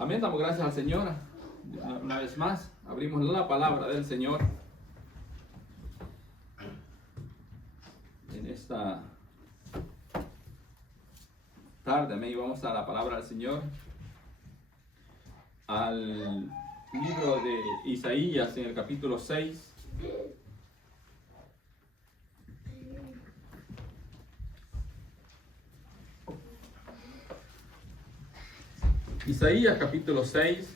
Amén, damos gracias al Señor. Una vez más, abrimos la palabra del Señor. En esta tarde, amén, vamos a la palabra del Señor. Al libro de Isaías en el capítulo 6. Isaías capítulo 6.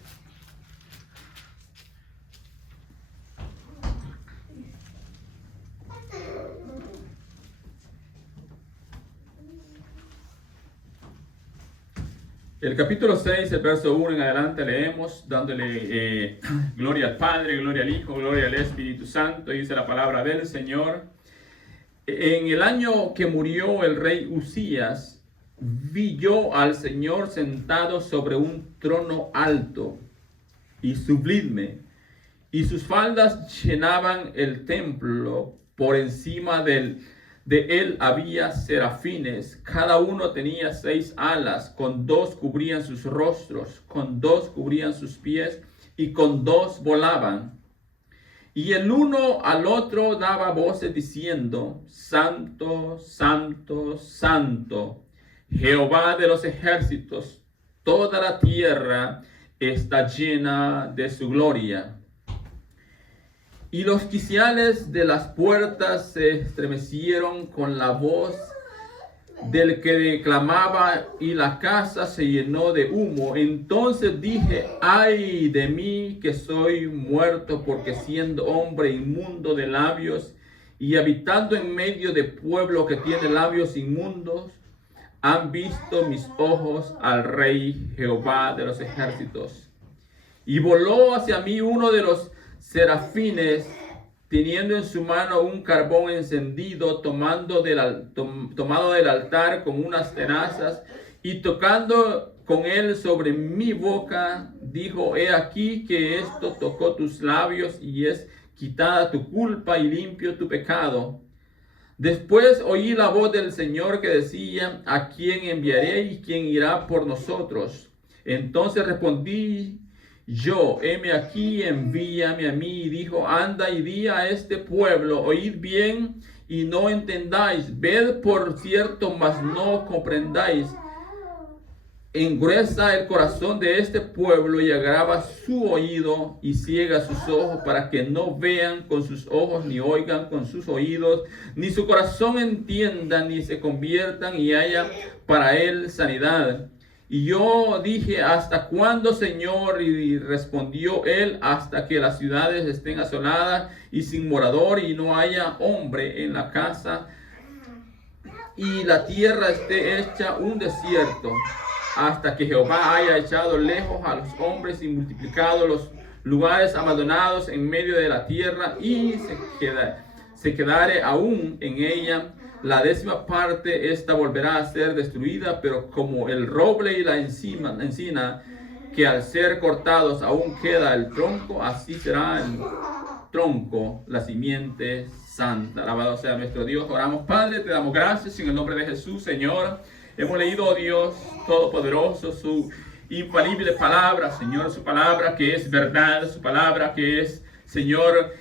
El capítulo 6, el verso 1 en adelante leemos, dándole gloria al Padre, gloria al Hijo, gloria al Espíritu Santo. Dice la palabra del Señor. En el año que murió el rey Usías, vi yo al Señor sentado sobre un trono alto y sublime, y sus faldas llenaban el templo. Por encima de él había serafines, cada uno tenía 6 alas, con 2 cubrían sus rostros, con 2 cubrían sus pies, y con 2 volaban. Y el uno al otro daba voces diciendo: Santo, Santo, Santo, Jehová de los ejércitos, toda la tierra está llena de su gloria. Y los quiciales de las puertas se estremecieron con la voz del que declamaba, y la casa se llenó de humo. Entonces dije: ay de mí, que soy muerto, porque siendo hombre inmundo de labios y habitando en medio de pueblo que tiene labios inmundos, han visto mis ojos al Rey Jehová de los ejércitos. Y voló hacia mí uno de los serafines, teniendo en su mano un carbón encendido, tomado del altar con unas tenazas, y tocando con él sobre mi boca, dijo: he aquí que esto tocó tus labios, y es quitada tu culpa y limpio tu pecado. Después oí la voz del Señor que decía: ¿a quién enviaré y quién irá por nosotros? Entonces respondí yo: heme aquí, envíame a mí. Y dijo: anda y di a este pueblo, oíd bien y no entendáis, ved por cierto, mas no comprendáis. Engruesa el corazón de este pueblo y agrava su oído y ciega sus ojos, para que no vean con sus ojos, ni oigan con sus oídos, ni su corazón entienda, ni se conviertan y haya para él sanidad. Y yo dije: ¿hasta cuándo, Señor? Y respondió él: hasta que las ciudades estén asoladas y sin morador, y no haya hombre en la casa, y la tierra esté hecha un desierto, hasta que Jehová haya echado lejos a los hombres y multiplicado los lugares abandonados en medio de la tierra, y se quedare aún en ella la 10ª parte. Esta volverá a ser destruida, pero como el roble y la encina, que al ser cortados aún queda el tronco, así será el tronco, la simiente santa. Alabado sea nuestro Dios. Oramos. Padre, te damos gracias en el nombre de Jesús, Señor. Hemos leído, oh Dios Todopoderoso, su infalible palabra, Señor, su palabra que es verdad, su palabra que es, Señor,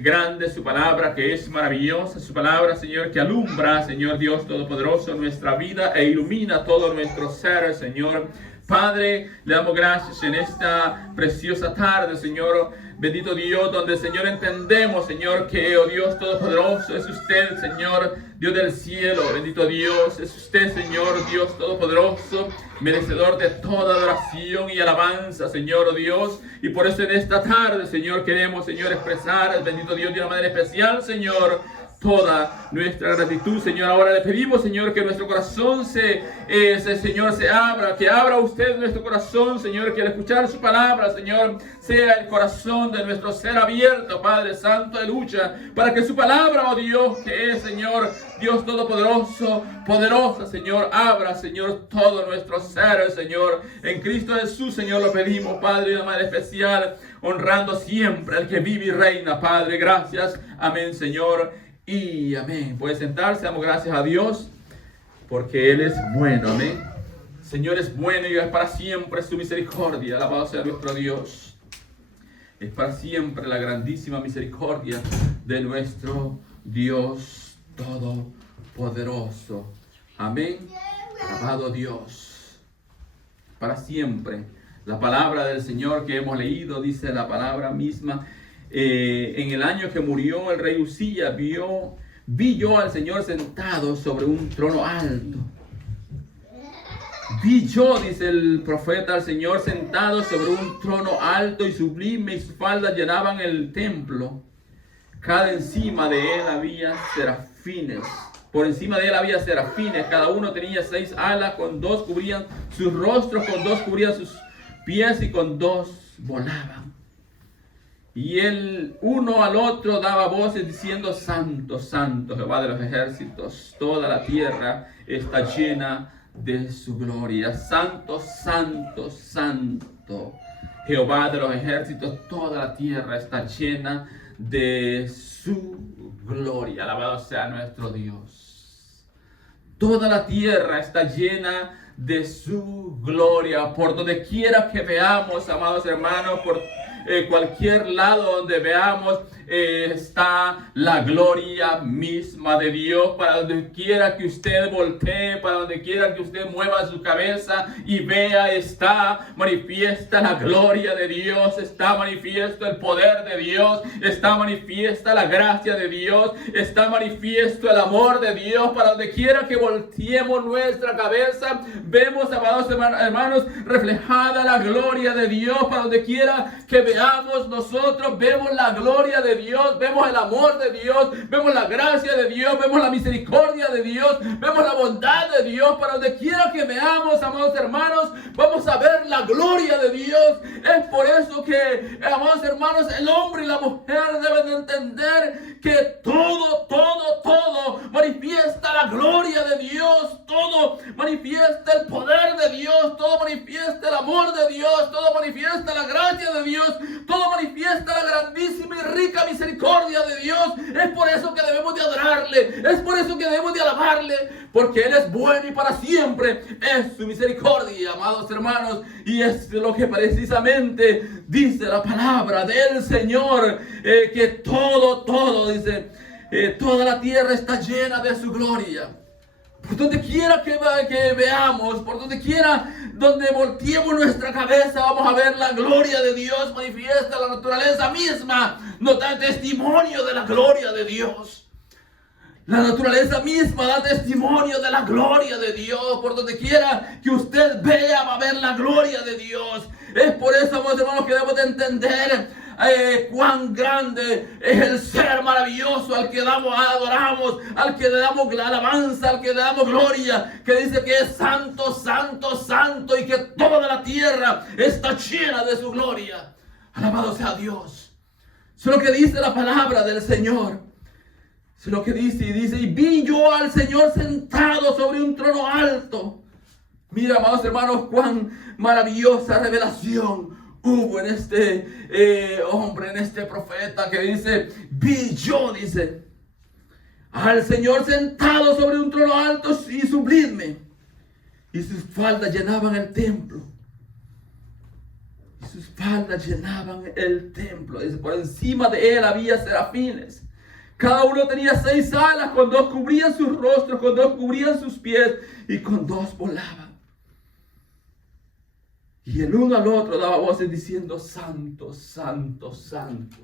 grande, su palabra que es maravillosa, su palabra, Señor, que alumbra, Señor Dios Todopoderoso, nuestra vida e ilumina todo nuestro ser, Señor. Padre, le damos gracias en esta preciosa tarde, Señor. Bendito Dios, donde, Señor, entendemos, Señor, que, oh Dios Todopoderoso, es usted, Señor, Dios del cielo. Bendito Dios, es usted, Señor, Dios Todopoderoso, merecedor de toda adoración y alabanza, Señor, oh Dios. Y por eso en esta tarde, Señor, queremos, Señor, expresar, bendito Dios, de una manera especial, Señor, toda nuestra gratitud, Señor. Ahora le pedimos, Señor, que nuestro corazón Señor, se abra, que abra usted nuestro corazón, Señor, que al escuchar su palabra, Señor, sea el corazón de nuestro ser abierto, Padre Santo, de lucha, para que su palabra, oh Dios, que es, Señor, Dios Todopoderoso, poderosa, Señor, abra, Señor, todo nuestro ser, Señor, en Cristo Jesús, Señor, lo pedimos, Padre, de una manera especial, honrando siempre al que vive y reina, Padre. Gracias, amén, Señor. Y amén. Puede sentarse. Damos gracias a Dios porque Él es bueno. Amén. Señor es bueno y es para siempre su misericordia. Alabado sea nuestro Dios. Es para siempre la grandísima misericordia de nuestro Dios Todopoderoso. Amén. Alabado Dios. Para siempre. La palabra del Señor que hemos leído dice la palabra misma. En el año que murió el rey Uzías, vi yo al Señor sentado sobre un trono alto. Vi yo, dice el profeta, al Señor sentado sobre un trono alto y sublime, y sus faldas llenaban el templo. Cada encima de él había serafines. Por encima de él había serafines. Cada uno tenía 6 alas, con 2 cubrían sus rostros, con 2 cubrían sus pies y con 2 volaban. Y el uno al otro daba voces diciendo: Santo, Santo, Jehová de los ejércitos, toda la tierra está llena de su gloria. Santo, Santo, Santo, Jehová de los ejércitos, toda la tierra está llena de su gloria. Alabado sea nuestro Dios. Toda la tierra está llena de su gloria. Por donde quiera que veamos, amados hermanos, por cualquier lado donde veamos, está la gloria misma de Dios. Para donde quiera que usted voltee, para donde quiera que usted mueva su cabeza y vea, está manifiesta la gloria de Dios, está manifiesto el poder de Dios, está manifiesta la gracia de Dios, está manifiesto el amor de Dios. Para donde quiera que volteemos nuestra cabeza, vemos, amados hermanos, reflejada la gloria de Dios. Para donde quiera que veamos, nosotros vemos la gloria de Dios, vemos el amor de Dios, vemos la gracia de Dios, vemos la misericordia de Dios, vemos la bondad de Dios. Para donde quiera que veamos, amados hermanos, vamos a ver la gloria de Dios. Es por eso que, amados hermanos, el hombre y la mujer deben de entender que todo manifiesta la gloria de Dios, todo manifiesta el poder de Dios, todo manifiesta el amor de Dios, todo manifiesta la gracia de Dios, todo manifiesta la grandísima y rica misericordia de Dios. Es por eso que debemos de adorarle, es por eso que debemos de alabarle, porque Él es bueno y para siempre es su misericordia, amados hermanos. Y es lo que precisamente dice la palabra del Señor, que todo dice, toda la tierra está llena de su gloria. Por donde quiera que veamos, por donde quiera donde volteemos nuestra cabeza, vamos a ver la gloria de Dios manifiesta. La naturaleza misma nos da testimonio de la gloria de Dios. La naturaleza misma da testimonio de la gloria de Dios. Por donde quiera que usted vea, va a ver la gloria de Dios. Es por eso, amados hermanos, que debemos de entender cuán grande es el ser maravilloso al que adoramos, al que le damos la alabanza, al que le damos gloria, que dice que es santo, santo, santo, y que toda la tierra está llena de su gloria. Alabado sea Dios. Eso es lo que dice la palabra del Señor. Eso es lo que dice, y vi yo al Señor sentado sobre un trono alto. Mira, amados hermanos, cuán maravillosa revelación hubo en este hombre, en este profeta, que dice: vi yo, dice, al Señor sentado sobre un trono alto y sublime, y sus faldas llenaban el templo. Y sus faldas llenaban el templo. Dice, por encima de él había serafines. Cada uno tenía 6 alas, con 2 cubrían sus rostros, con 2 cubrían sus pies, y con 2 volaban. Y el uno al otro daba voces diciendo: Santo, Santo, Santo.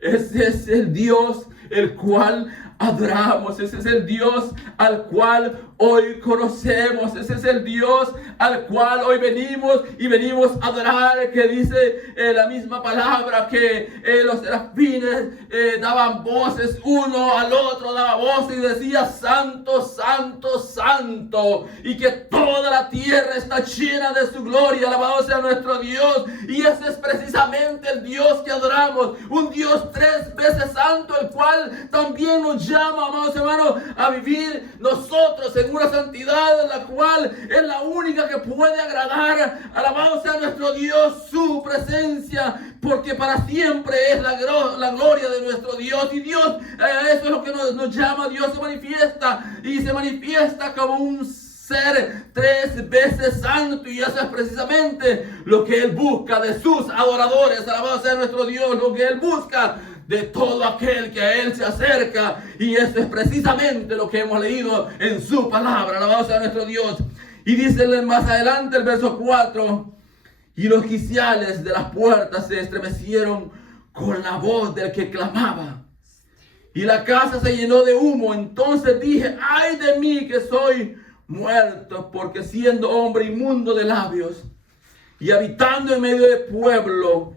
Ese es el Dios el cual adoramos. Ese es el Dios al cual hoy conocemos. Ese es el Dios al cual hoy venimos a adorar. Que dice la misma palabra que los serafines daban voces, uno al otro daba voces y decía: Santo, Santo, Santo. Y que toda la tierra está llena de su gloria. Alabado sea nuestro Dios. Y ese es precisamente el Dios que adoramos. Un Dios 3 veces santo, el cual también nos llama, amados hermanos, a vivir nosotros en una santidad, la cual es la única que puede agradar. Alabado sea nuestro Dios, su presencia, porque para siempre es la gloria de nuestro Dios. Y Dios, eso es lo que nos llama. Dios se manifiesta, y se manifiesta como un ser 3 veces santo, y eso es precisamente lo que Él busca de sus adoradores. Alabado sea nuestro Dios, lo que Él busca de todo aquel que a Él se acerca, y eso es precisamente lo que hemos leído en su palabra. Alabado sea nuestro Dios. Y dice más adelante el verso 4: y los quiciales de las puertas se estremecieron con la voz del que clamaba, y la casa se llenó de humo. Entonces dije: ay de mí, que soy muerto, porque siendo hombre inmundo de labios y habitando en medio de pueblo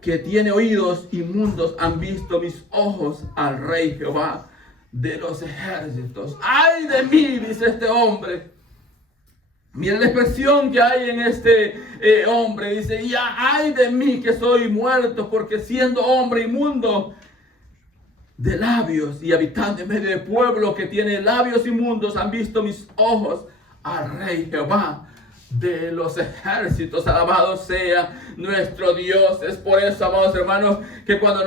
que tiene oídos inmundos, han visto mis ojos al Rey Jehová de los ejércitos. Ay de mí, dice este hombre. Miren la expresión que hay en este hombre. Dice: ya ay de mí, que soy muerto, porque siendo hombre inmundo de labios y habitando en medio de pueblo que tiene labios inmundos, han visto mis ojos al Rey Jehová de los ejércitos. Alabado sea nuestro Dios. Es por eso, amados hermanos, que cuando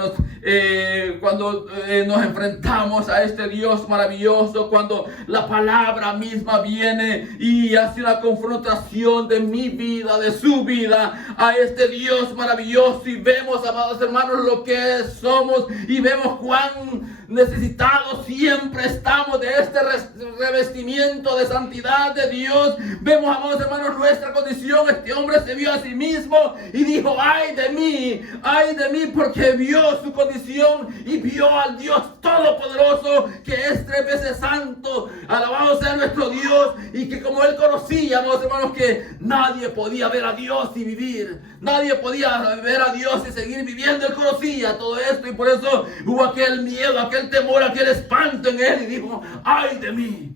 nos enfrentamos a este Dios maravilloso, cuando la palabra misma viene y hace una confrontación de mi vida, de su vida, a este Dios maravilloso, y vemos, amados hermanos, lo que somos, y vemos cuán necesitados siempre estamos de este revestimiento de santidad de Dios. Vemos, amados hermanos, nuestra condición. Este hombre se vio a sí mismo y dijo: ay de mí, porque vio su condición y vio al Dios Todopoderoso, que es 3 veces santo. Alabado sea nuestro Dios. Y que como él conocía, amados hermanos, que nadie podía ver a Dios y vivir, nadie podía ver a Dios y seguir viviendo. Él conocía todo esto, y por eso hubo aquel miedo, aquel temor, aquel espanto en él, y dijo: ay de mí.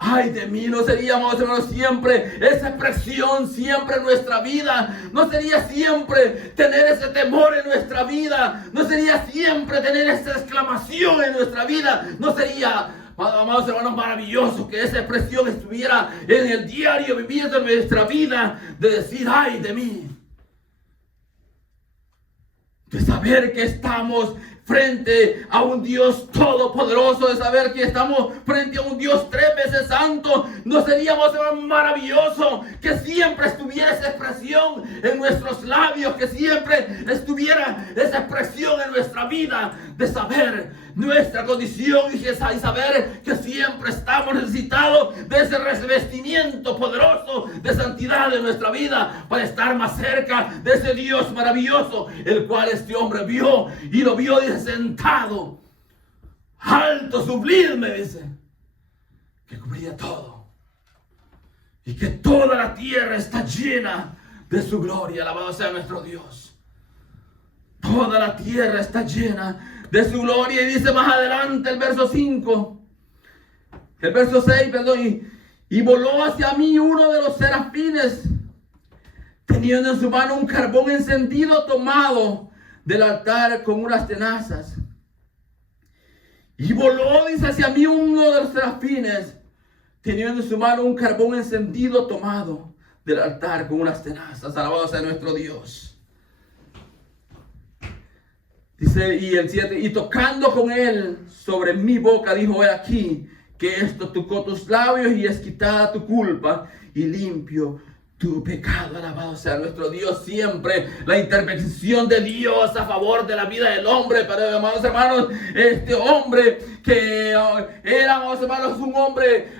Ay de mí. ¿No sería, amados hermanos, siempre esa expresión siempre en nuestra vida? ¿No sería siempre tener ese temor en nuestra vida? ¿No sería siempre tener esa exclamación en nuestra vida? ¿No sería, amados hermanos, maravilloso que esa expresión estuviera en el diario vivir de nuestra vida, de decir: ay de mí? De saber que estamos frente a un Dios todopoderoso, de saber que estamos frente a un Dios 3 veces santo. ¿No sería maravilloso que siempre estuviera esa expresión en nuestros labios, que siempre estuviera esa expresión en nuestra vida, de saber nuestra condición y saber que siempre estamos necesitados de ese revestimiento poderoso de santidad en nuestra vida, para estar más cerca de ese Dios maravilloso, el cual este hombre vio, y lo vio, dice, sentado, alto, sublime, dice, que cubría todo, y que toda la tierra está llena de su gloria. Alabado sea nuestro Dios. Toda la tierra está llena de su gloria. Y dice más adelante el verso 5, el verso 6, perdón: y voló hacia mí uno de los serafines, teniendo en su mano un carbón encendido tomado del altar con unas tenazas. Y voló, dice, hacia mí uno de los serafines, teniendo en su mano un carbón encendido tomado del altar con unas tenazas. Alabado sea nuestro Dios. Dice, y el 7, y tocando con él sobre mi boca, dijo: he aquí que esto tocó tus labios, y es quitada tu culpa y limpio tu pecado. Alabado sea nuestro Dios. Siempre la intervención de Dios a favor de la vida del hombre. Pero, amados hermanos, este hombre que era, amados hermanos, un hombre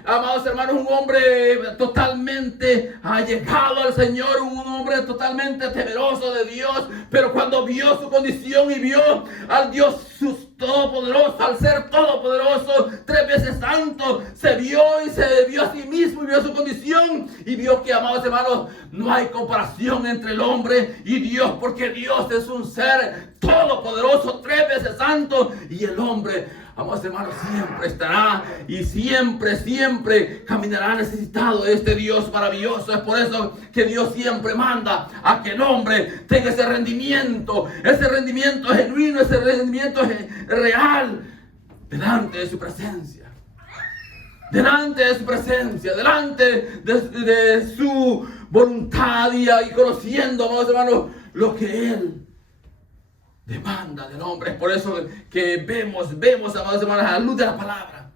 totalmente allegado al Señor, un hombre totalmente temeroso de Dios. Pero cuando vio su condición y vio al Dios todopoderoso, al ser todopoderoso, 3 veces santo, se vio a sí mismo, y vio su condición, y vio que, amados hermanos, no hay comparación entre el hombre y Dios, porque Dios es un ser todopoderoso, 3 veces santo, y el hombre, amados hermanos, siempre estará y siempre caminará necesitado de este Dios maravilloso. Es por eso que Dios siempre manda a que el hombre tenga ese rendimiento genuino, ese rendimiento real delante de su presencia. Delante de su presencia, delante de su voluntad, y conociendo, amados hermanos, lo que Él demanda del hombre. Es por eso que vemos, amados hermanos, a la luz de la palabra,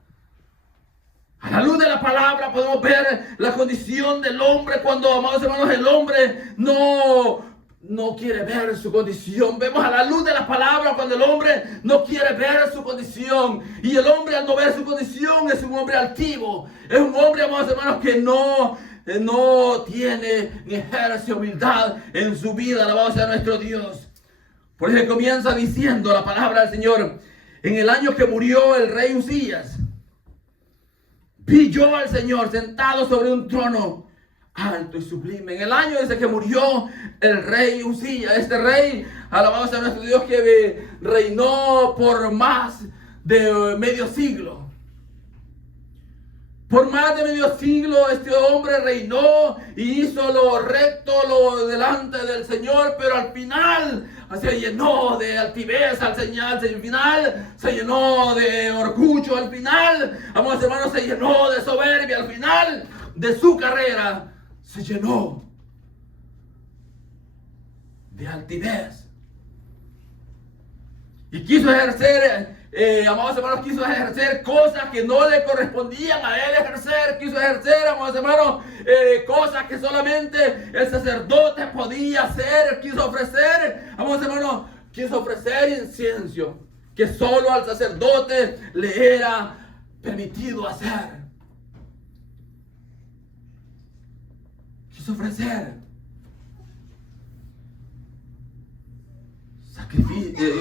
A la luz de la palabra podemos ver la condición del hombre cuando, amados hermanos, el hombre no quiere ver su condición. Vemos a la luz de la palabra cuando el hombre no quiere ver su condición. Y el hombre, al no ver su condición, es un hombre altivo. Es un hombre, amados hermanos, que no tiene ni ejerce humildad en su vida. Alabado sea nuestro Dios. Por eso comienza diciendo la palabra del Señor: en el año que murió el rey Uzías, vi yo al Señor sentado sobre un trono alto y sublime. En el año ese que murió el rey Uzías, este rey, alabado sea nuestro Dios, que reinó por más de medio siglo. Por más de medio siglo este hombre reinó y hizo lo recto, lo delante del Señor, pero al final se llenó de altivez, al final se llenó de orgullo, al final, amados hermanos, se llenó de soberbia, al final de su carrera se llenó de altivez. Y quiso ejercer, amados hermanos, quiso ejercer cosas que no le correspondían a él ejercer. Quiso ejercer, amados hermanos, cosas que solamente el sacerdote podía hacer. Quiso ofrecer, amados hermanos, quiso ofrecer incienso que solo al sacerdote le era permitido hacer. Quiso ofrecer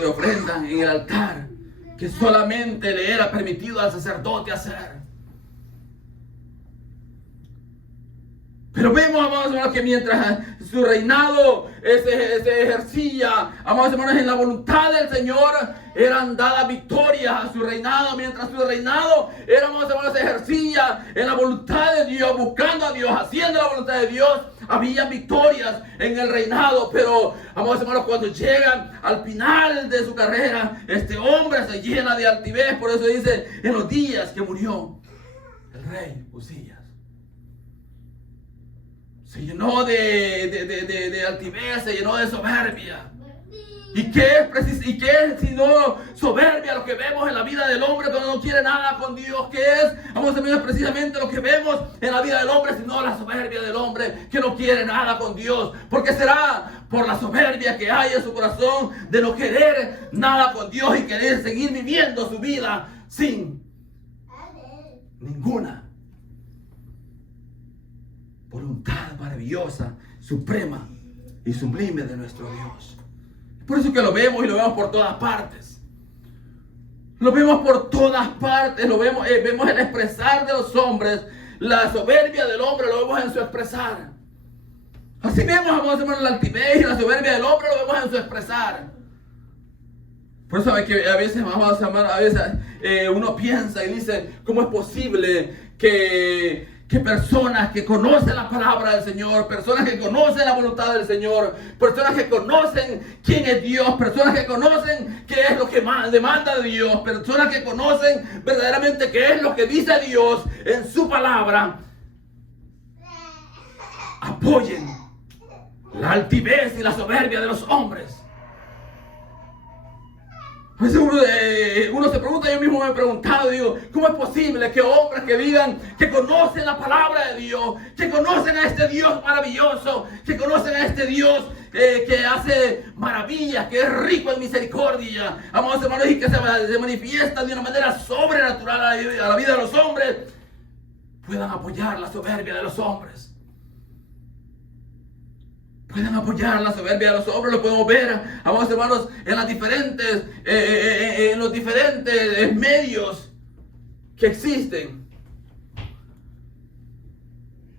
ofrendas en el altar que solamente le era permitido al sacerdote hacer. Pero vemos, amados hermanos, que mientras su reinado se ejercía, amados hermanos, en la voluntad del Señor, eran dadas victorias a su reinado. Mientras su reinado era, amados hermanos, se ejercía en la voluntad de Dios, buscando a Dios, haciendo la voluntad de Dios, había victorias en el reinado. Pero, amados hermanos, cuando llegan al final de su carrera, este hombre se llena de altivez. Por eso dice, en los días que murió el rey Uzías, se llenó de altivez, se llenó de soberbia. ¿Y qué es sino soberbia lo que vemos en la vida del hombre cuando no quiere nada con Dios? ¿Qué es? Vamos a ver precisamente lo que vemos en la vida del hombre, sino la soberbia del hombre que no quiere nada con Dios. Porque será por la soberbia que hay en su corazón de no querer nada con Dios y querer seguir viviendo su vida sin ninguna voluntad maravillosa, suprema y sublime de nuestro Dios. Por eso que lo vemos y lo vemos por todas partes. Lo vemos por todas partes. Lo vemos el expresar de los hombres. La soberbia del hombre lo vemos en su expresar. Así vemos, amados hermanos, la altivez y la soberbia del hombre lo vemos en su expresar. Por eso es que a veces, amados hermanos, uno piensa y dice, ¿cómo es posible que personas que conocen la palabra del Señor, personas que conocen la voluntad del Señor, personas que conocen quién es Dios, personas que conocen qué es lo que demanda de Dios, personas que conocen verdaderamente qué es lo que dice Dios en su palabra, apoyen la altivez y la soberbia de los hombres? Uno se pregunta, yo mismo me he preguntado, digo, ¿cómo es posible que hombres que digan que conocen la palabra de Dios, que conocen a este Dios maravilloso, que conocen a este Dios que hace maravillas, que es rico en misericordia, amados hermanos, y que se manifiesta de una manera sobrenatural a la vida de los hombres, puedan apoyar la soberbia de los hombres? Pueden apoyar la soberbia de los hombres. Lo podemos ver, amados hermanos, en los diferentes medios que existen.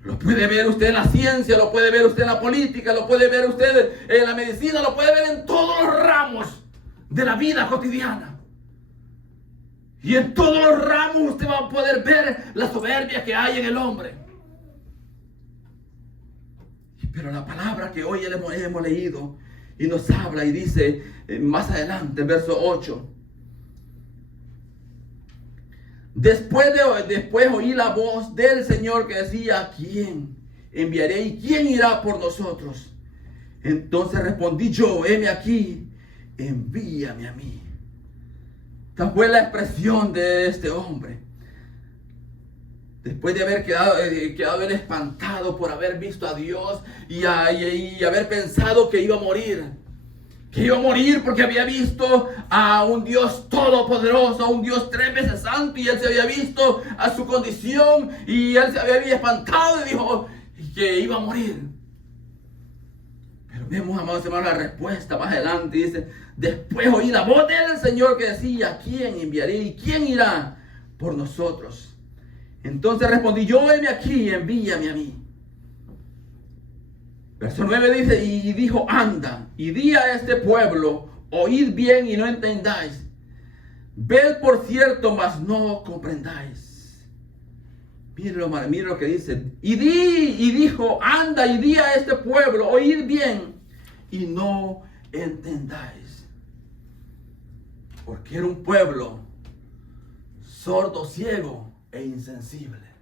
Lo puede ver usted en la ciencia, lo puede ver usted en la política, lo puede ver usted en la medicina, lo puede ver en todos los ramos de la vida cotidiana. Y en todos los ramos usted va a poder ver la soberbia que hay en el hombre. Pero la palabra que hoy hemos leído y nos habla y dice más adelante, verso 8. Después oí la voz del Señor que decía, ¿quién enviaré y quién irá por nosotros? Entonces respondí yo, heme aquí, envíame a mí. Esta fue la expresión de este hombre. después de haber quedado él espantado por haber visto a Dios y haber pensado que iba a morir. Que iba a morir porque había visto a un Dios todopoderoso, a un Dios 3 veces santo, y él se había visto a su condición y él se había espantado y dijo que iba a morir. Pero vemos, amados hermanos, la respuesta más adelante. Dice: después oí la voz del Señor que decía: ¿a quién enviaré y quién irá por nosotros? Entonces respondí yo: heme aquí, envíame a mí. Verso 9 dice: y dijo: anda y di a este pueblo, oíd bien y no entendáis, ved por cierto, mas no comprendáis. Mire lo que dice: y dijo: anda y di a este pueblo, oíd bien y no entendáis. Porque era un pueblo sordo, ciego e insensible.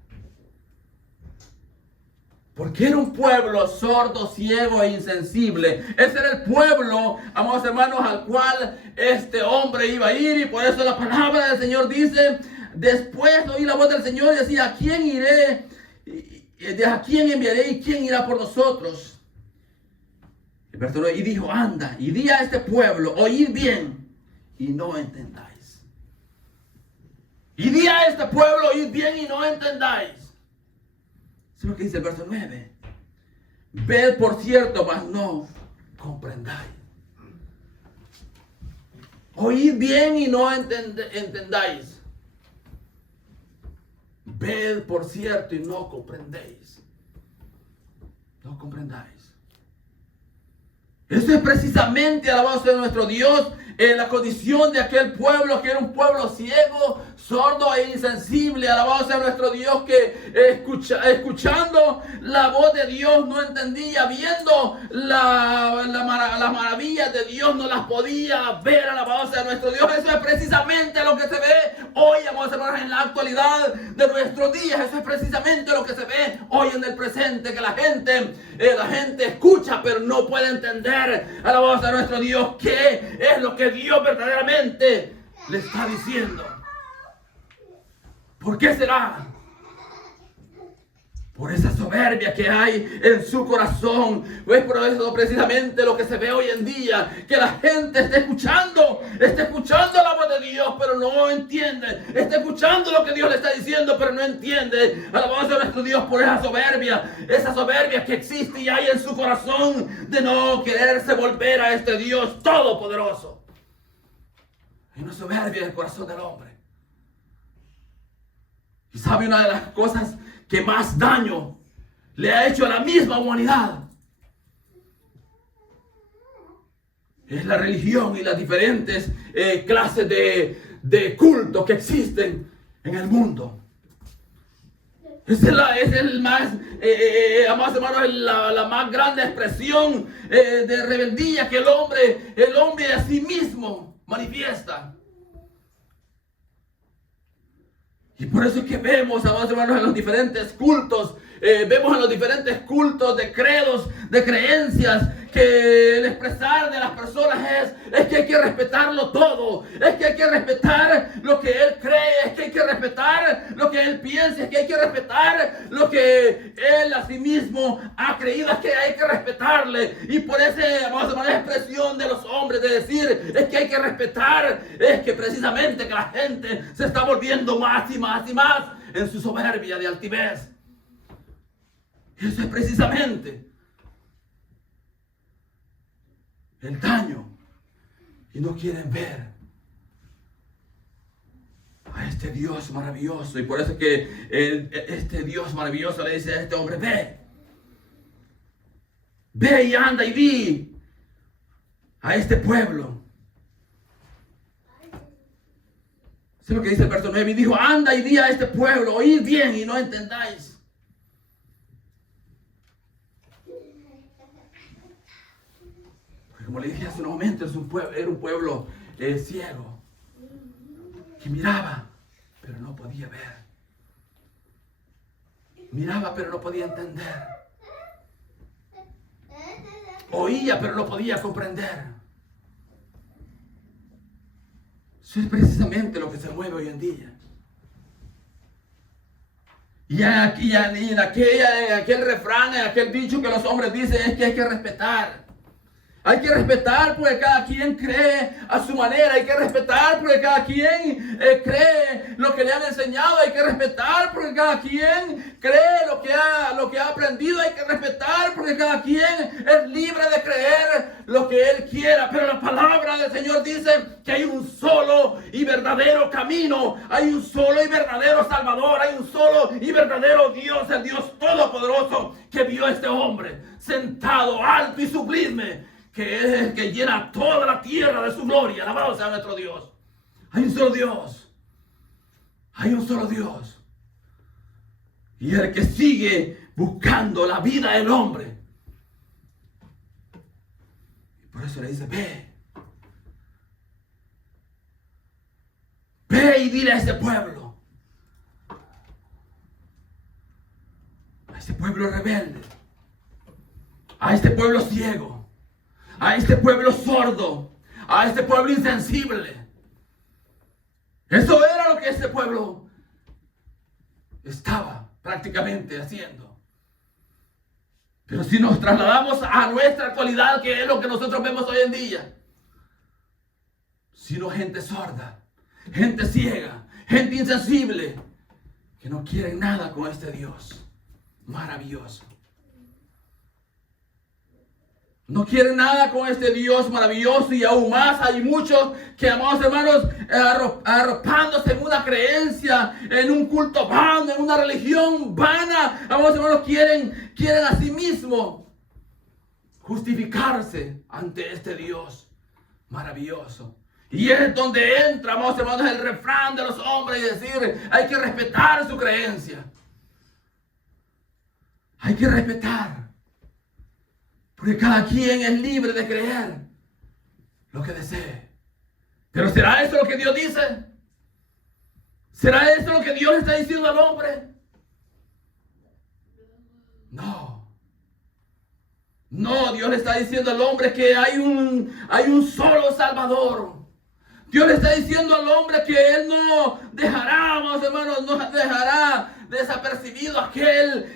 Porque era un pueblo sordo, ciego e insensible. Ese era el pueblo, amados hermanos, al cual este hombre iba a ir. Y por eso la palabra del Señor dice: después oí la voz del Señor y decía: ¿a quién iré? ¿A quién enviaré y quién irá por nosotros? Y dijo: anda y di a este pueblo, oíd bien y no entendáis. Y di a este pueblo, oíd bien y no entendáis. Es lo que dice el verso 9. Ved por cierto, mas no comprendáis. Oíd bien y no entendáis. Ved por cierto y no comprendéis. No comprendáis. Eso es precisamente, alabado sea nuestro Dios, en la condición de aquel pueblo que era un pueblo ciego, sordo e insensible. Alabado sea nuestro Dios, que escuchando la voz de Dios no entendía, viendo las maravillas de Dios no las podía ver. Alabado sea nuestro Dios. Eso es precisamente lo que se ve hoy, amados hermanos, en la actualidad de nuestros días. Eso es precisamente lo que se ve hoy en el presente, que la gente escucha pero no puede entender. Alabado sea nuestro Dios, qué es lo que Dios verdaderamente le está diciendo. ¿Por qué será? Por esa soberbia que hay en su corazón. Pues por eso precisamente lo que se ve hoy en día, que la gente está escuchando la voz de Dios, pero no entiende. Está escuchando lo que Dios le está diciendo, pero no entiende. Alabado sea nuestro Dios por esa soberbia que existe y hay en su corazón, de no quererse volver a este Dios todopoderoso. Hay una soberbia en el corazón del hombre. Y sabe, una de las cosas que más daño le ha hecho a la misma humanidad es la religión y las diferentes clases de cultos que existen en el mundo. Es el más, amados hermanos, la más grande expresión de rebeldía que el hombre a sí mismo manifiesta. Y por eso es que vemos, amados hermanos, en los diferentes cultos, de credos, de creencias, que el expresar de las personas es que hay que respetarlo todo, es que hay que respetar lo que él cree, es que hay que respetar lo que él piensa, es que hay que respetar lo que él a sí mismo ha creído, es que hay que respetarle. Y por ese, amados hermanos, expresión de los hombres de decir es que hay que respetar, es que precisamente que la gente se está volviendo más y más y más en su soberbia de altivez. Eso es precisamente el daño. Y no quieren ver a este Dios maravilloso. Y por eso es que este Dios maravilloso le dice a este hombre: ve y anda y di a este pueblo. Eso es lo que dice el verso 9. Y dijo: anda y di a este pueblo, oíd bien y no entendáis. Como le dije hace un momento, era un pueblo ciego, que miraba, pero no podía ver. Miraba, pero no podía entender. Oía, pero no podía comprender. Eso es precisamente lo que se mueve hoy en día. Y en aquel refrán, en aquel dicho que los hombres dicen es que hay que respetar. Hay que respetar porque cada quien cree a su manera. Hay que respetar porque cada quien cree lo que le han enseñado. Hay que respetar porque cada quien cree lo que ha aprendido. Hay que respetar porque cada quien es libre de creer lo que él quiera. Pero la palabra del Señor dice que hay un solo y verdadero camino. Hay un solo y verdadero Salvador. Hay un solo y verdadero Dios, el Dios Todopoderoso, que vio a este hombre sentado alto y sublime, que es el que llena toda la tierra de su gloria. Alabado sea nuestro Dios. Hay un solo Dios. Hay un solo Dios. Y el que sigue buscando la vida del hombre. Y por eso le dice, ve. Ve y dile a ese pueblo. A ese pueblo rebelde. A este pueblo ciego. A este pueblo sordo, a este pueblo insensible. Eso era lo que este pueblo estaba prácticamente haciendo. Pero si nos trasladamos a nuestra actualidad, que es lo que nosotros vemos hoy en día, sino gente sorda, gente ciega, gente insensible, que no quieren nada con este Dios maravilloso. No quieren nada con este Dios maravilloso, y aún más hay muchos que, amados hermanos, arropándose en una creencia, en un culto vano, en una religión vana, amados hermanos, quieren a sí mismos justificarse ante este Dios maravilloso. Y es donde entra, amados hermanos, el refrán de los hombres y decir, hay que respetar su creencia. Hay que respetar. Porque cada quien es libre de creer lo que desee. Pero ¿será eso lo que Dios dice? ¿Será eso lo que Dios está diciendo al hombre? No. No, Dios le está diciendo al hombre que hay un solo Salvador. Dios le está diciendo al hombre que Él no dejará, amados hermanos, no dejará desapercibido aquel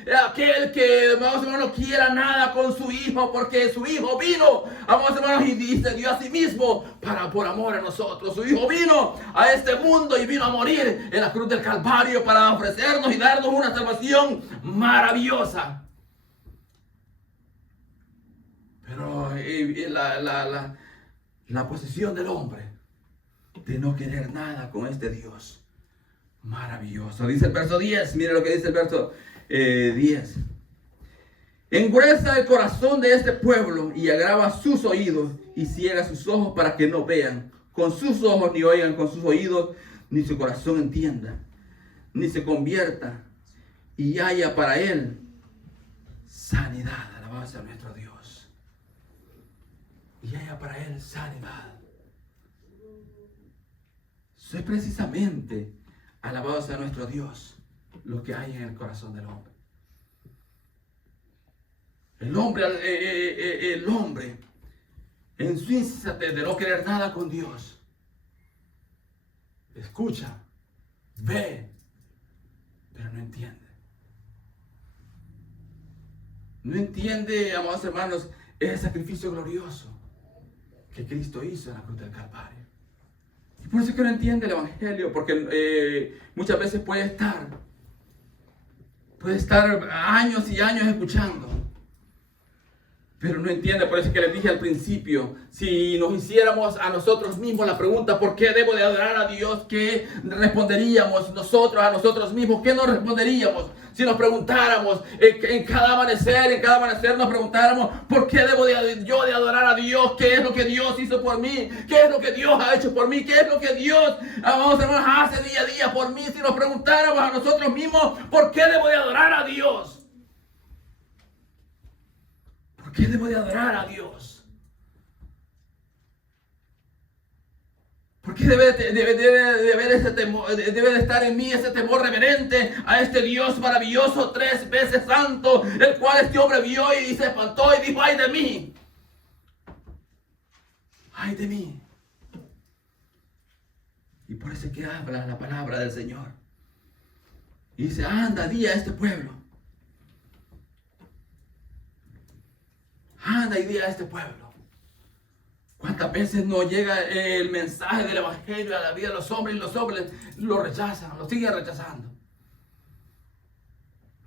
que, amados hermanos, quiera nada con su Hijo, porque su Hijo vino, amados hermanos, y se dio a sí mismo por amor a nosotros. Su Hijo vino a este mundo y vino a morir en la cruz del Calvario para ofrecernos y darnos una salvación maravillosa. Pero la posición del hombre de no querer nada con este Dios maravilloso. Dice el verso 10, mire lo que dice el verso 10. Engruesa el corazón de este pueblo y agrava sus oídos y ciega sus ojos para que no vean con sus ojos, ni oigan con sus oídos, ni su corazón entienda, ni se convierta y haya para él sanidad. Alabado sea nuestro Dios. Y haya para él sanidad. Eso es precisamente, alabado sea nuestro Dios, lo que hay en el corazón del hombre. El hombre, en su insensatez de no querer nada con Dios, escucha, ve, pero no entiende. No entiende, amados hermanos, el sacrificio glorioso que Cristo hizo en la cruz del Calvario. Y por eso es que no entiende el Evangelio, porque muchas veces puede estar años y años escuchando, pero no entiende. Por eso es que les dije al principio, si nos hiciéramos a nosotros mismos la pregunta, ¿por qué debo de adorar a Dios?, ¿qué responderíamos nosotros a nosotros mismos? ¿Qué nos responderíamos? Si nos preguntáramos en cada amanecer nos preguntáramos, ¿por qué debo yo de adorar a Dios? ¿Qué es lo que Dios hizo por mí? ¿Qué es lo que Dios ha hecho por mí? ¿Qué es lo que Dios, amados hermanos, hace día a día por mí? Si nos preguntáramos a nosotros mismos, ¿por qué debo de adorar a Dios? ¿Por qué debo de adorar a Dios? ¿Por qué debe de estar en mí ese temor reverente a este Dios maravilloso, 3 veces santo, el cual este hombre vio y se espantó y dijo, ¡ay de mí! ¡Ay de mí! Y por eso es que habla la palabra del Señor. Y dice, anda, di a este pueblo. Anda y di a este pueblo. ¿Cuántas veces no llega el mensaje del evangelio a la vida de los hombres y los hombres lo rechazan, lo siguen rechazando?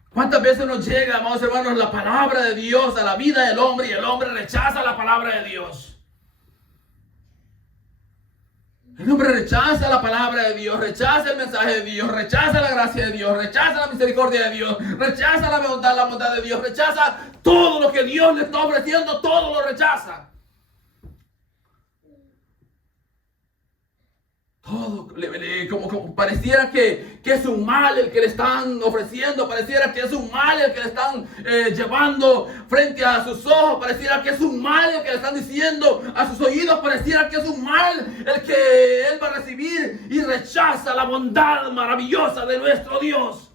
¿Cuántas veces nos llega, amados hermanos, la palabra de Dios a la vida del hombre y el hombre rechaza la palabra de Dios? El hombre rechaza la palabra de Dios, rechaza el mensaje de Dios, rechaza la gracia de Dios, rechaza la misericordia de Dios, rechaza la bondad de Dios, rechaza todo lo que Dios le está ofreciendo, todo lo rechaza. Todo, como pareciera que es un mal el que le están ofreciendo, pareciera que es un mal el que le están llevando frente a sus ojos, pareciera que es un mal el que le están diciendo a sus oídos, pareciera que es un mal el que él va a recibir y rechaza la bondad maravillosa de nuestro Dios.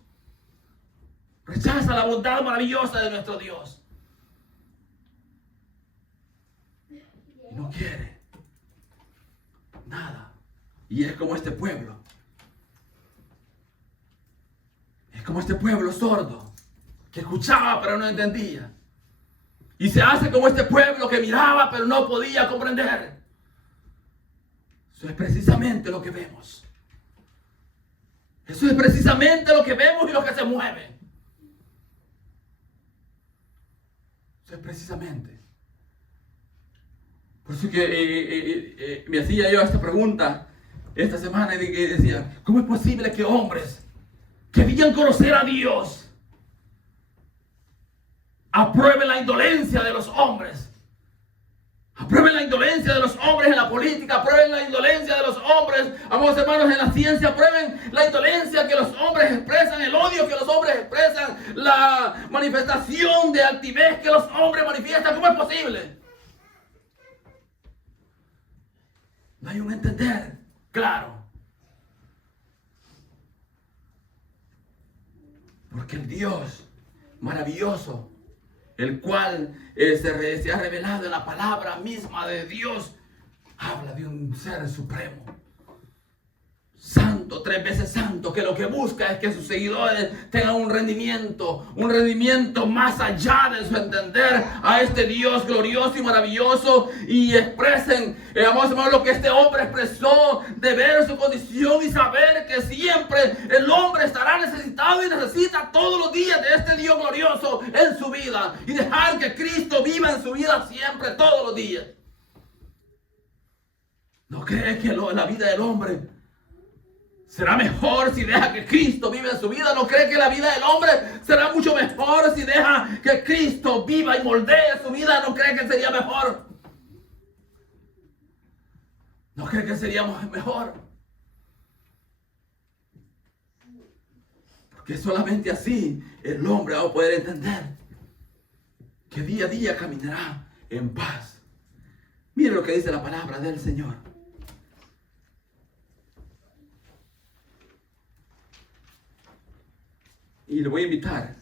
Rechaza la bondad maravillosa de nuestro Dios. Y no quiere nada. Y es como este pueblo. Es como este pueblo sordo, que escuchaba pero no entendía. Y se hace como este pueblo que miraba pero no podía comprender. Eso es precisamente lo que vemos. Eso es precisamente lo que vemos y lo que se mueve. Eso es precisamente. Por eso que me hacía yo esta pregunta esta semana y decía, ¿cómo es posible que hombres que querían conocer a Dios aprueben la indolencia de los hombres? Aprueben la indolencia de los hombres en la política, aprueben la indolencia de los hombres, amados hermanos, en la ciencia, aprueben la indolencia que los hombres expresan, el odio que los hombres expresan, la manifestación de altivez que los hombres manifiestan. ¿Cómo es posible? No hay un entender claro. Porque el Dios maravilloso, el cual se ha revelado en la palabra misma de Dios, habla de un ser supremo, santo, 3 veces santo, que lo que busca es que sus seguidores tengan un rendimiento más allá de su entender a este Dios glorioso y maravilloso, y expresen, amados hermanos, lo que este hombre expresó, de ver su condición y saber que siempre el hombre estará necesitado y necesita todos los días de este Dios glorioso en su vida, y dejar que Cristo viva en su vida siempre, todos los días. ¿No cree que la vida del hombre será mejor si deja que Cristo viva en su vida? ¿No cree que la vida del hombre será mucho mejor si deja que Cristo viva y moldee su vida? ¿No cree que sería mejor? ¿No cree que seríamos mejor? Porque solamente así el hombre va a poder entender que día a día caminará en paz. Mire lo que dice la palabra del Señor. Y le voy a invitar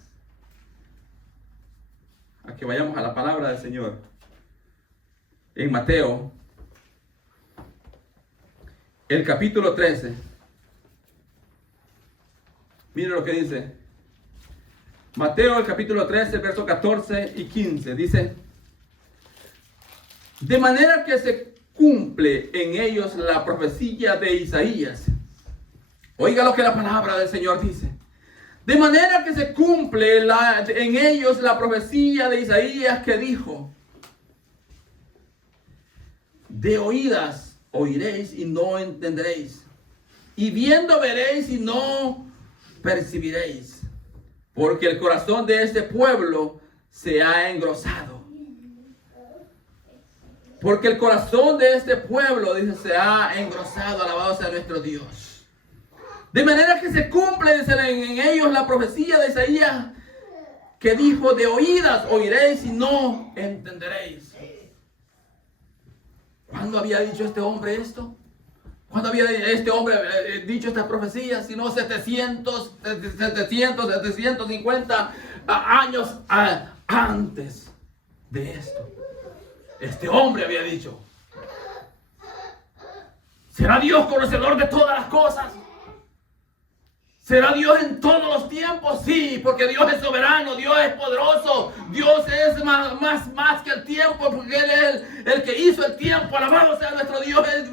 a que vayamos a la palabra del Señor. En Mateo, el capítulo 13. Mire lo que dice. Mateo, el capítulo 13, versos 14 y 15. Dice, de manera que se cumple en ellos la profecía de Isaías. Oiga lo que la palabra del Señor dice. De manera que se cumple en ellos la profecía de Isaías que dijo, de oídas oiréis y no entenderéis, y viendo veréis y no percibiréis, porque el corazón de este pueblo se ha engrosado. Porque el corazón de este pueblo, dice, se ha engrosado. Alabado sea nuestro Dios. De manera que se cumple en ellos la profecía de Isaías que dijo, de oídas oiréis y no entenderéis. ¿Cuándo había dicho este hombre esto? ¿Cuándo había este hombre dicho esta profecía? Si no 750 años antes de esto. Este hombre había dicho, ¿será Dios conocedor de todas las cosas? ¿Será Dios en todos los tiempos? Sí, porque Dios es soberano, Dios es poderoso, Dios es más que el tiempo, porque Él es el que hizo el tiempo. Alabado sea nuestro Dios, es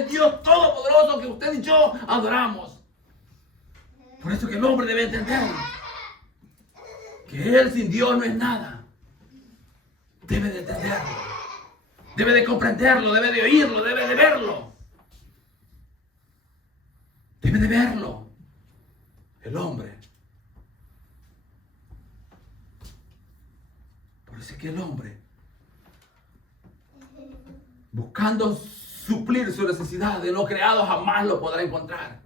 el Dios todopoderoso que usted y yo adoramos. Por eso que el hombre debe entender que Él sin Dios no es nada. Debe de entenderlo, debe de comprenderlo, debe de oírlo, debe de verlo. Debe de verlo. El hombre. Por eso es que el hombre, buscando suplir su necesidad de lo creado, jamás lo podrá encontrar.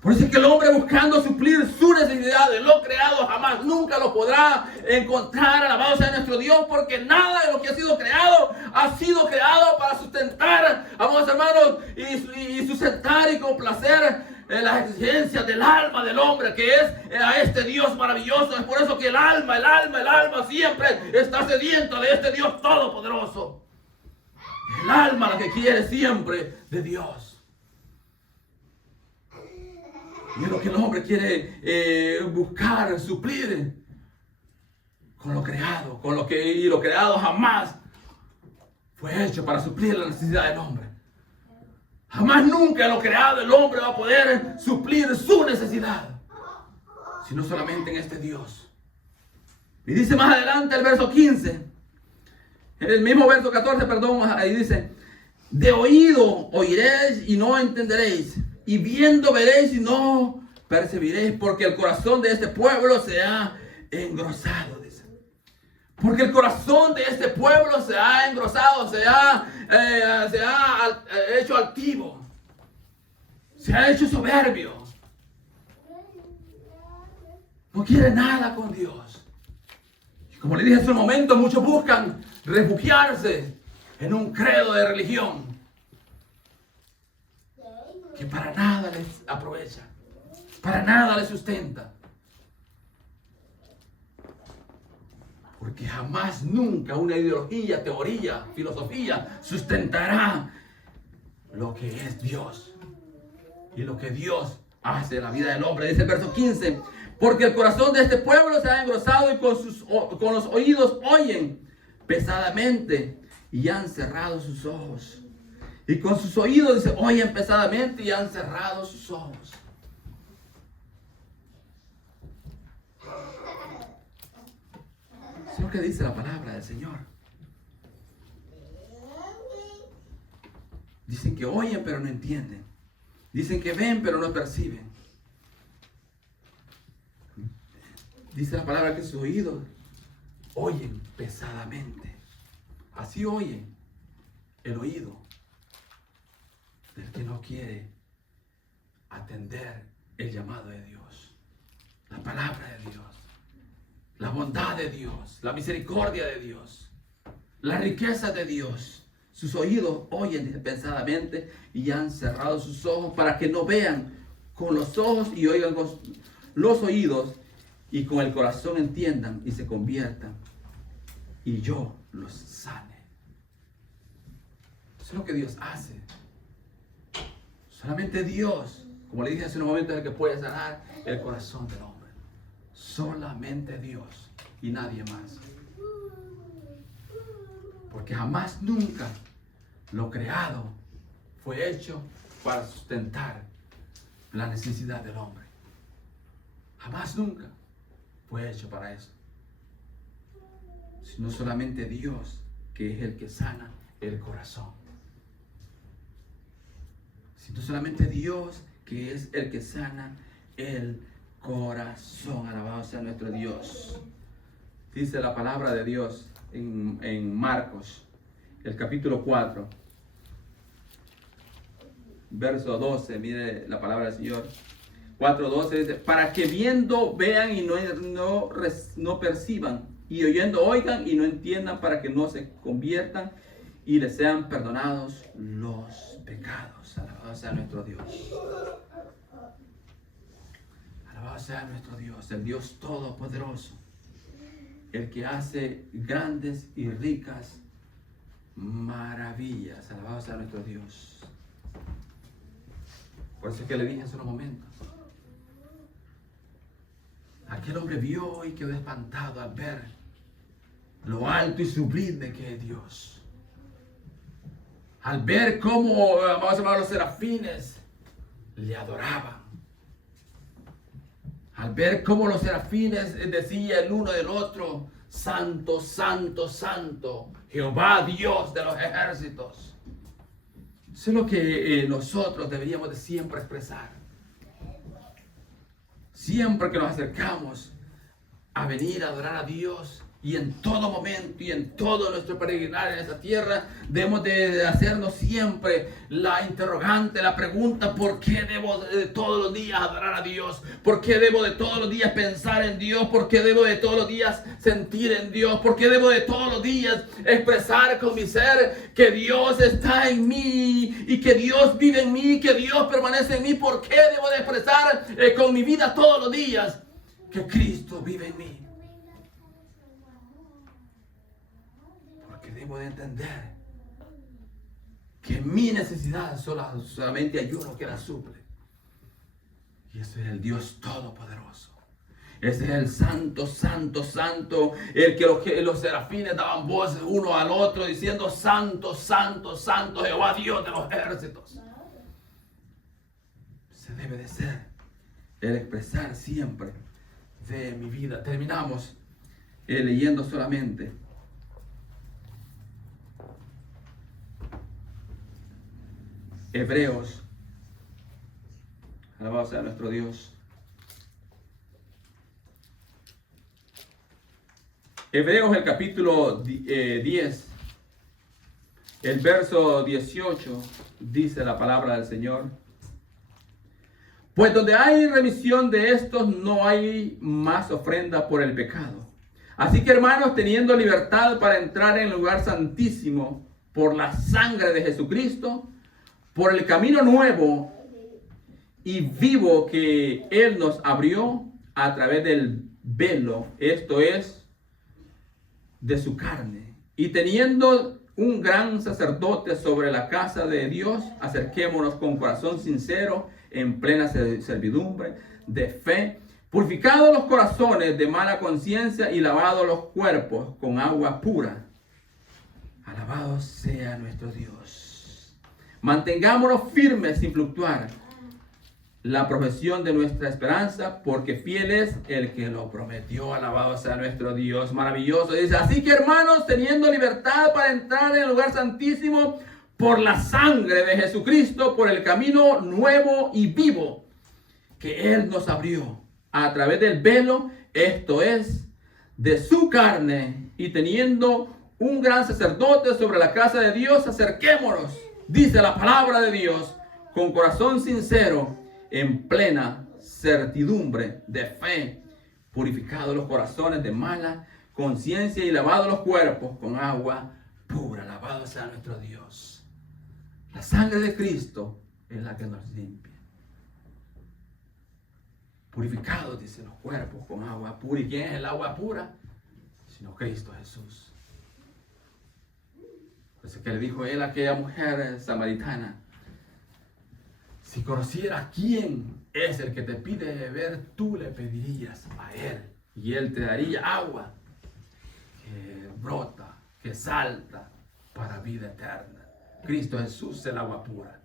Por eso es que el hombre, buscando suplir su necesidad de lo creado, jamás, nunca lo podrá encontrar. Alabado sea nuestro Dios, porque nada de lo que ha sido creado para sustentar, amados hermanos, y sustentar y complacer las exigencias del alma del hombre, que es a este Dios maravilloso. Es por eso que el alma siempre está sedienta de este Dios todopoderoso. El alma la que quiere siempre de Dios. Y es lo que el hombre quiere buscar, suplir con lo creado, y lo creado jamás fue hecho para suplir la necesidad del hombre. Jamás nunca lo creado el hombre va a poder suplir su necesidad, sino solamente en este Dios. Y dice más adelante el verso 15, en el mismo verso 14, perdón, ahí dice: de oído oiréis y no entenderéis, y viendo veréis y no percibiréis, porque el corazón de este pueblo se ha engrosado, dice. Porque el corazón de este pueblo se ha engrosado, se ha hecho altivo, se ha hecho soberbio. No quiere nada con Dios. Y como le dije hace un momento, muchos buscan refugiarse en un credo de religión que para nada les aprovecha, para nada les sustenta. Porque jamás, nunca una ideología, teoría, filosofía sustentará lo que es Dios y lo que Dios hace en la vida del hombre. Dice el verso 15: porque el corazón de este pueblo se ha engrosado y con los oídos oyen pesadamente y han cerrado sus ojos. Y con sus oídos, dice, oyen pesadamente y han cerrado sus ojos. Eso es lo que dice la palabra del Señor. Dicen que oyen pero no entienden. Dicen que ven pero no perciben. Dice la palabra que sus oídos oyen pesadamente. Así oyen el oído del que no quiere atender el llamado de Dios, la palabra de Dios, la bondad de Dios, la misericordia de Dios, la riqueza de Dios. Sus oídos oyen pesadamente y han cerrado sus ojos para que no vean con los ojos y oigan con los oídos y con el corazón entiendan y se conviertan y yo los sane. Eso es lo que Dios hace. Solamente Dios, como le dije hace un momento, es el que puede sanar el corazón del hombre. Solamente Dios y nadie más. Porque jamás, nunca lo creado fue hecho para sustentar la necesidad del hombre. Jamás, nunca fue hecho para eso. Sino solamente Dios, que es el que sana el corazón. Sino solamente Dios, que es el que sana el corazón. Alabado sea nuestro Dios. Dice la palabra de Dios en Marcos, el capítulo 4, verso 12. Mire la palabra del Señor. 4:12 dice: para que viendo vean y no perciban, y oyendo oigan y no entiendan, para que no se conviertan y les sean perdonados los pecados. Alabado sea nuestro Dios. Alabado sea nuestro Dios, el Dios todopoderoso, el que hace grandes y ricas maravillas. Alabado sea nuestro Dios. Por eso es que le dije hace unos momentos. Aquel hombre vio y quedó espantado al ver lo alto y sublime que es Dios. Al ver cómo, vamos a llamar, los serafines le adoraban. Al ver cómo los serafines decían el uno del otro: Santo, Santo, Santo, Jehová Dios de los ejércitos. Eso es lo que nosotros deberíamos de siempre expresar. Siempre que nos acercamos a venir a adorar a Dios, y en todo momento y en todo nuestro peregrinar en esta tierra, debemos de hacernos siempre la interrogante, la pregunta: ¿por qué debo de todos los días adorar a Dios? ¿Por qué debo de todos los días pensar en Dios? ¿Por qué debo de todos los días sentir en Dios? ¿Por qué debo de todos los días expresar con mi ser que Dios está en mí y que Dios vive en mí, que Dios permanece en mí? ¿Por qué debo de expresar con mi vida todos los días que Cristo vive en mí? Debo de entender que mi necesidad solamente hay uno que la suple. Y ese es el Dios Todopoderoso. Ese es el Santo, Santo, Santo. El que los serafines daban voz uno al otro diciendo: Santo, Santo, Santo, Jehová Dios de los ejércitos. Se debe de ser el expresar siempre de mi vida. Terminamos leyendo solamente Hebreos. Alabado sea nuestro Dios. Hebreos, el capítulo 10, el verso 18, dice la palabra del Señor: Pues donde hay remisión de estos, no hay más ofrenda por el pecado. Así que, hermanos, teniendo libertad para entrar en el lugar santísimo por la sangre de Jesucristo, por el camino nuevo y vivo que Él nos abrió a través del velo, esto es, de su carne, y teniendo un gran sacerdote sobre la casa de Dios, acerquémonos con corazón sincero, en plena servidumbre de fe, purificados los corazones de mala conciencia y lavados los cuerpos con agua pura. Alabado sea nuestro Dios. Mantengámonos firmes sin fluctuar la profesión de nuestra esperanza, porque fiel es el que lo prometió. Alabado sea nuestro Dios. Maravilloso. Dice: así que, hermanos, teniendo libertad para entrar en el lugar santísimo por la sangre de Jesucristo, por el camino nuevo y vivo que Él nos abrió a través del velo, esto es, de su carne, y teniendo un gran sacerdote sobre la casa de Dios, acerquémonos, dice la palabra de Dios, con corazón sincero, en plena certidumbre de fe, purificados los corazones de mala conciencia y lavados los cuerpos con agua pura. Alabado sea nuestro Dios. La sangre de Cristo es la que nos limpia. Purificados, dice, los cuerpos con agua pura. ¿Y quién es el agua pura? Sino Cristo Jesús. Por eso que le dijo él a aquella mujer samaritana: si conociera quién es el que te pide beber, tú le pedirías a él, y él te daría agua que brota, que salta para vida eterna. Cristo Jesús es el agua pura.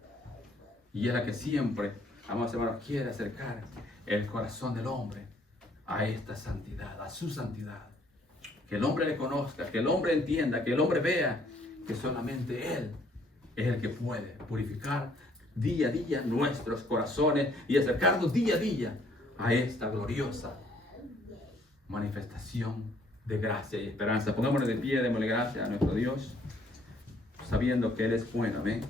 Y es la que siempre, amados hermanos, quiere acercar el corazón del hombre a esta santidad, a su santidad. Que el hombre le conozca, que el hombre entienda, que el hombre vea que solamente Él es el que puede purificar día a día nuestros corazones y acercarnos día a día a esta gloriosa manifestación de gracia y esperanza. Pongámonos de pie, démosle gracias a nuestro Dios, sabiendo que Él es bueno. Amén.